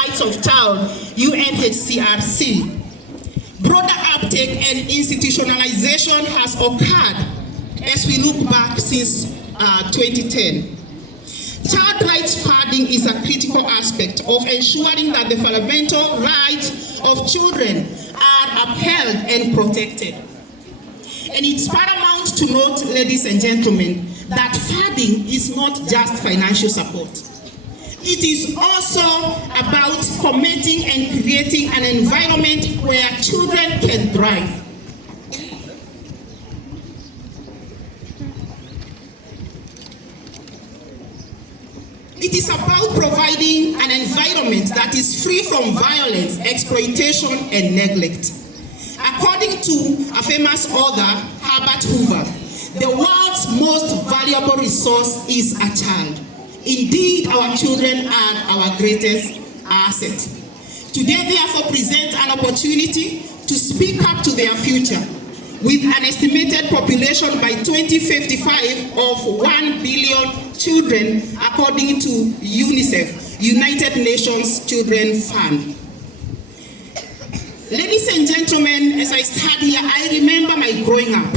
Rights of Child, UNHCRC. Broader uptake and institutionalization has occurred as we look back since 2010. Child rights funding is a critical aspect of ensuring that the fundamental rights of children are upheld and protected. And it's paramount to note, ladies and gentlemen, that funding is not just financial support. It is also about promoting and creating an environment where children can thrive. It is about providing an environment that is free from violence, exploitation, and neglect. According to a famous author, Herbert Hoover, the world's most valuable resource is a child. Indeed, our children are our greatest asset. Today, therefore, presents an opportunity to speak up to their future. With an estimated population by 2055 of 1 billion children, according to UNICEF, United Nations Children Fund. Ladies and gentlemen, as I stand here, I remember my growing up.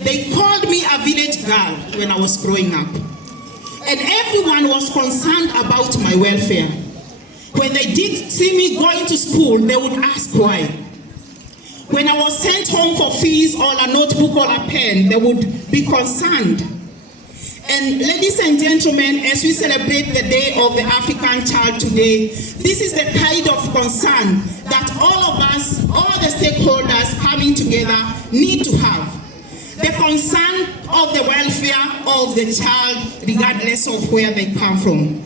They called me a village girl when I was growing up. And everyone was concerned about my welfare. When they did see me going to school, they would ask why. When I was sent home for fees or a notebook or a pen, they would be concerned. And ladies and gentlemen, as we celebrate the Day of the African Child today, this is the kind of concern that all of us, all the stakeholders coming together need to have. The concern of the welfare of the child, regardless of where they come from.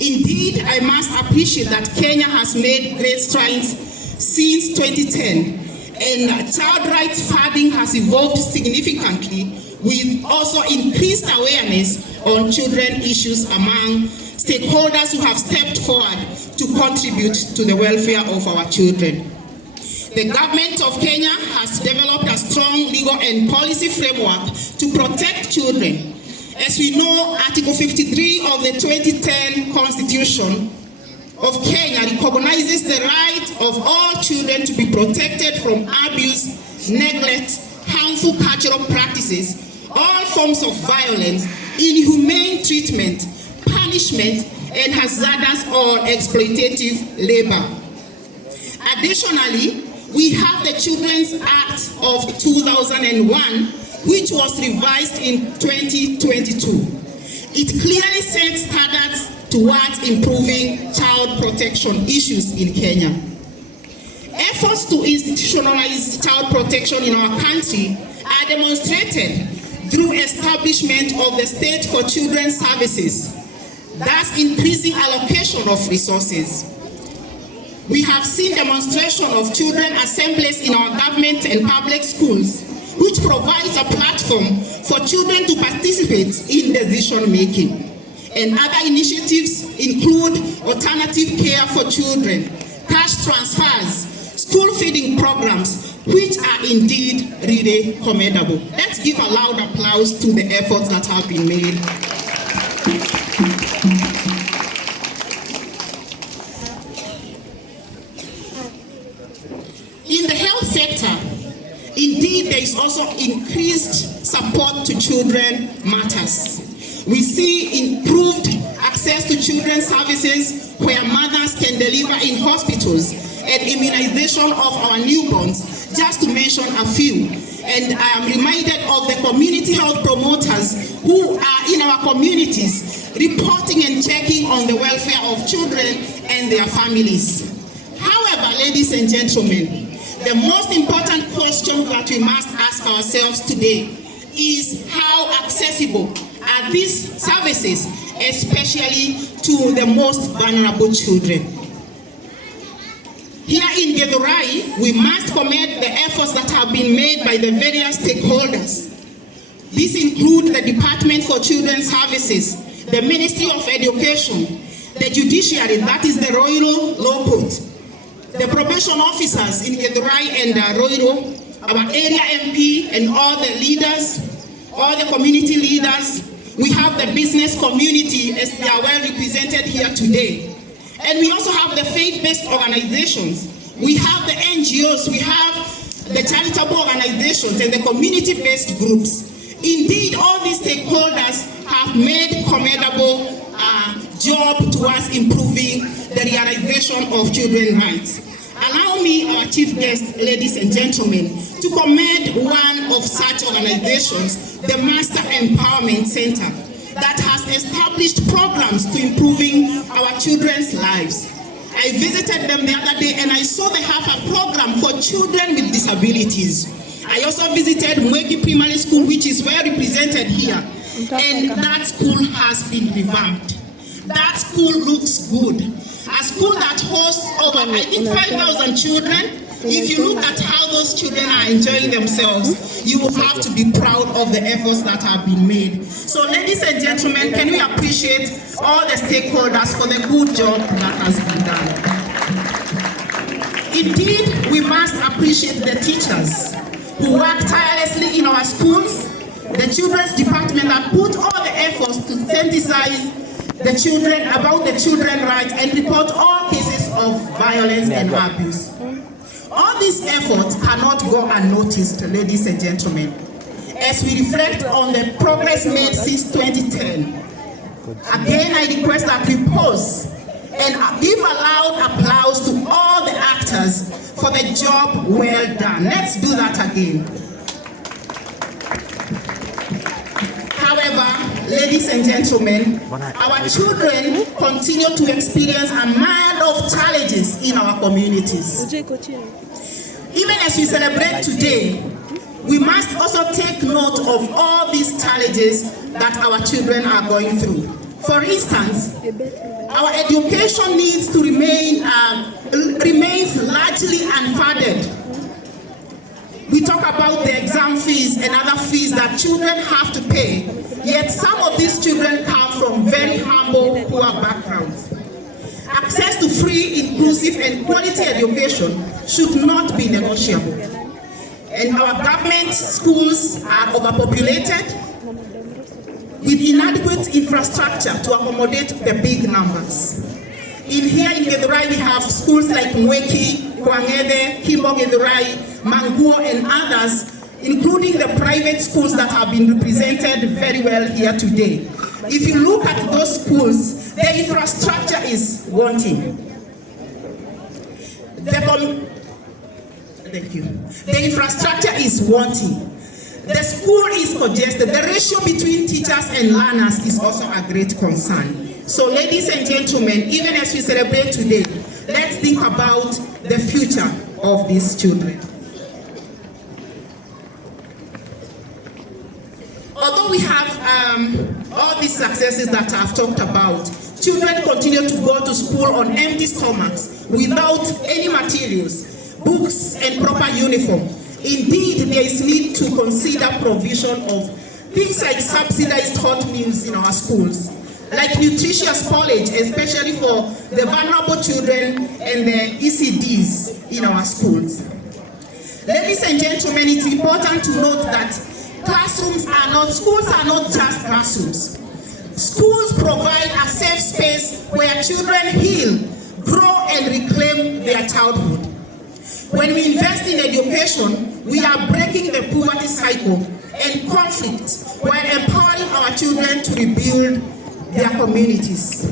Indeed, I must appreciate that Kenya has made great strides since 2010, and child rights funding has evolved significantly, with also increased awareness on children issues among stakeholders who have stepped forward to contribute to the welfare of our children. The government of Kenya has developed a strong legal and policy framework to protect children. As we know, Article 53 of the 2010 Constitution of Kenya recognizes the right of all children to be protected from abuse, neglect, harmful cultural practices, all forms of violence, inhumane treatment, punishment, and hazardous or exploitative labor. Additionally, we have the Children's Act of 2001, which was revised in 2022. It clearly sets standards towards improving child protection issues in Kenya. Efforts to institutionalize child protection in our country are demonstrated through establishment of the State for Children's Services, thus increasing allocation of resources. We have seen demonstration of children assemblies in our government and public schools, which provides a platform for children to participate in decision making. And other initiatives include alternative care for children, cash transfers, school feeding programs, which are indeed really commendable. Let's give a loud applause to the efforts that have been made. In the health sector, indeed, there is also increased support to children matters. We see improved access to children's services where mothers can deliver in hospitals and immunization of our newborns, just to mention a few. And I am reminded of the community health promoters who are in our communities reporting and checking on the welfare of children and their families. However, ladies and gentlemen, the most important question that we must ask ourselves today is how accessible are these services, especially to the most vulnerable children. Here in Githurai, we must commend the efforts that have been made by the various stakeholders. These include the Department for Children's Services, the Ministry of Education, the Judiciary, that is the Roiro Law Court, the probation officers in Githurai and Roiro, our area MP and all the leaders, all the community leaders. We have the business community as they are well represented here today. And we also have the faith-based organizations. We have the NGOs, we have the charitable organizations and the community-based groups. Indeed, all these stakeholders have made commendable job towards improving the realization of children's rights. Allow me, our chief guest, ladies and gentlemen, to commend one of such organizations, the Master Empowerment Center, that has established programs to improving our children's lives. I visited them the other day and I saw they have a program for children with disabilities. I also visited Mwiki Primary School, which is well represented here, and that school has been revamped. That school looks good. A school that hosts over, I think, 5,000 children. If you look at how those children are enjoying themselves, you will have to be proud of the efforts that have been made. So, ladies and gentlemen, can we appreciate all the stakeholders for the good job that has been done? Indeed, we must appreciate the teachers who work tirelessly in our schools, the children's department that put all the efforts to sensitize the children about the children's rights and report all cases of violence and abuse. All these efforts cannot go unnoticed, ladies and gentlemen, as we reflect on the progress made since 2010. Again, I request that we pause and give a loud applause to all the actors for the job well done. Let's do that again. However, ladies and gentlemen, our children continue to experience a myriad of challenges in our communities. Even as we celebrate today, we must also take note of all these challenges that our children are going through. For instance, our education needs to remains largely unfunded. We talk about the exam fees and other fees that children have to pay, yet some of these children come from very humble, poor backgrounds. Access to free, inclusive, and quality education should not be negotiable. And our government schools are overpopulated with inadequate infrastructure to accommodate the big numbers. Here in Githurai, we have schools like Mwiki, Githurai, Mwangi, and others, including the private schools that have been represented very well here today. If you look at those schools, the infrastructure is wanting. The infrastructure is wanting. The school is congested. The ratio between teachers and learners is also a great concern. So, ladies and gentlemen, even as we celebrate today, let's think about the future of these children. Although we have all these successes that I've talked about, children continue to go to school on empty stomachs without any materials, books, and proper uniform. Indeed, there is need to consider provision of things like subsidized hot meals in our schools, like nutritious porridge, especially for the vulnerable children and the ECDs in our schools. Ladies and gentlemen, it's important to note that schools are not just classrooms. Schools provide a safe space where children heal, grow, and reclaim their childhood. When we invest in education, we are breaking the poverty cycle and conflict while empowering our children to rebuild their communities.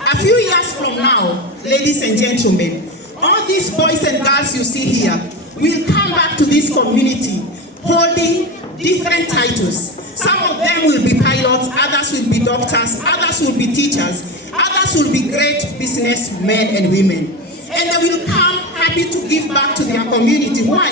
A few years from now, ladies and gentlemen, all these boys and girls you see here will come back to this community holding different titles. Some of them will be pilots, others will be doctors, others will be teachers, others will be great businessmen and women. And they will come happy to give back to their community. Why?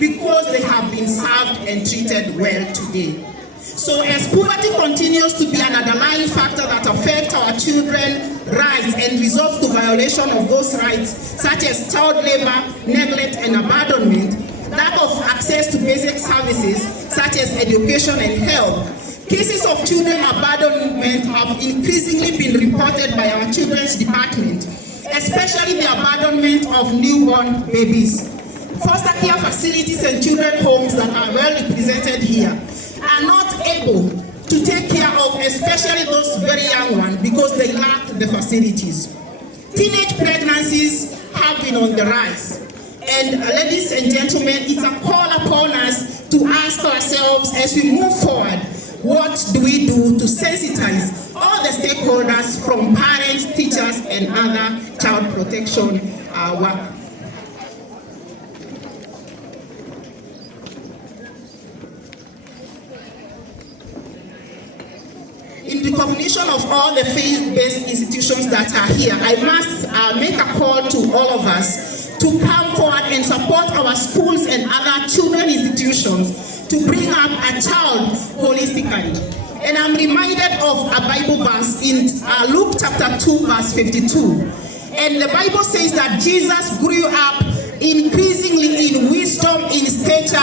Because they have been served and treated well today. So as poverty continues to be an underlying factor that affects our children's rights and results to violation of those rights, such as child labor, neglect, and abandonment, lack of access to basic services such as education and health, cases of children abandonment have increasingly been reported by our children's department, especially the abandonment of newborn babies. Foster care facilities and children homes that are well represented here are not able to take care of especially those very young ones because they lack the facilities. Teenage pregnancies have been on the rise. And ladies and gentlemen, it's a call upon us to ask ourselves as we move forward, what do we do to sensitize all the stakeholders from parents, teachers, and other child protection work. In recognition of all the faith-based institutions that are here, I must make a call to all of us to come forward and support our schools and other children institutions to bring up a child holistically. And I'm reminded of a Bible verse in Luke chapter 2, verse 52. And the Bible says that Jesus grew up increasingly in wisdom, in stature,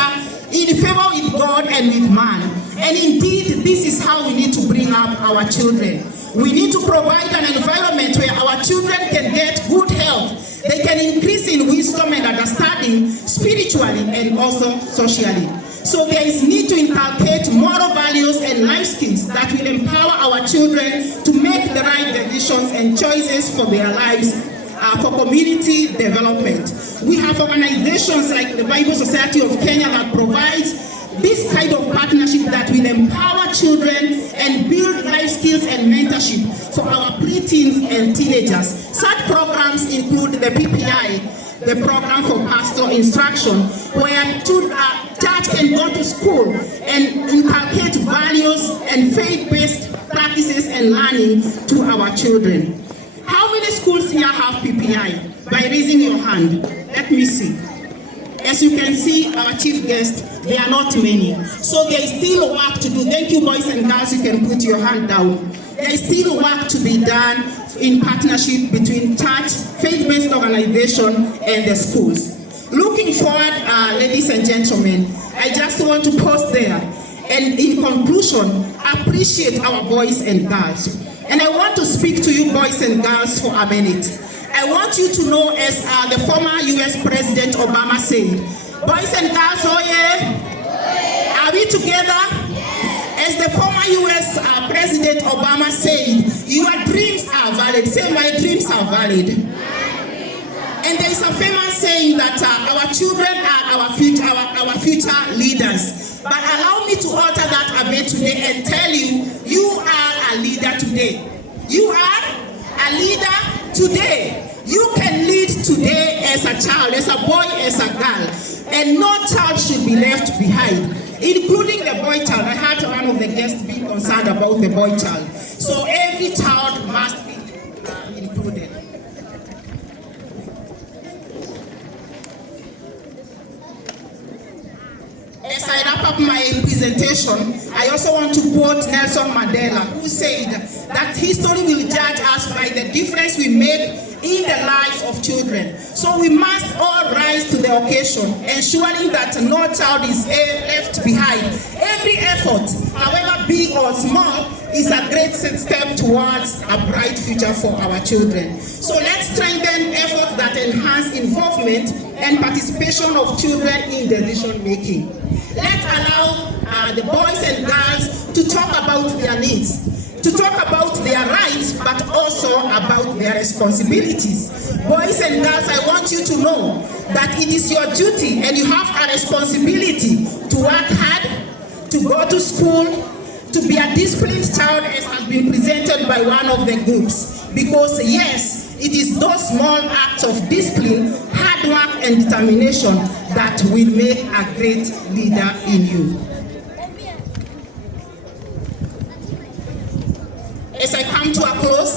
in favor with God and with man. And indeed, this is how we need to bring up our children. We need to provide an environment where our children can get good health. They can increase in wisdom and understanding spiritually and also socially. So there is need to inculcate moral values and life skills that will empower our children to make the right decisions and choices for their lives, for community development. We have organizations like the Bible Society of Kenya that provides this kind of partnership that will empower children and build life skills and mentorship for our preteens and teenagers. Such programs include the PPI, the program for pastoral instruction, where church can go to school and inculcate values and faith-based practices and learning to our children. How many schools here have PPI? By raising your hand. Let me see. As you can see, our chief guest, there are not many. So there is still work to do. Thank you, boys and girls, you can put your hand down. There is still work to be done in partnership between church, faith-based organization, and the schools. Looking forward, ladies and gentlemen, I just want to pause there and in conclusion, appreciate our boys and girls. And I want to speak to you boys and girls for a minute. I want you to know, as the former US President Obama said, boys and girls, oh yeah? Are we together? As the former US President Obama said, your dreams are valid. Say, my dreams are valid. And there is a famous saying that our children are our future leaders. But allow me to alter that a bit today and tell you, you are a leader today. You are a leader today. You can lead today as a child, as a boy, as a girl. And no child should be left behind, including the boy child. I heard one of the guests being concerned about the boy child. So every child must be included. As I wrap up my presentation, I also want to quote Nelson Mandela, who said that history will judge us by the difference we make in the lives of children. So we must all rise to the occasion, ensuring that no child is left behind. Every effort, however big or small, is a great step towards a bright future for our children. So let's strengthen efforts that enhance involvement and participation of children in decision making. Let's allow the boys and girls to talk about their needs, to talk about their rights, but also about their responsibilities. Boys and girls, I want you to know that it is your duty and you have a responsibility to work hard, to go to school, to be a disciplined child, as has been presented by one of the groups. Because yes, it is those small acts of discipline, hard work and determination that will make a great leader in you. As I come to a close,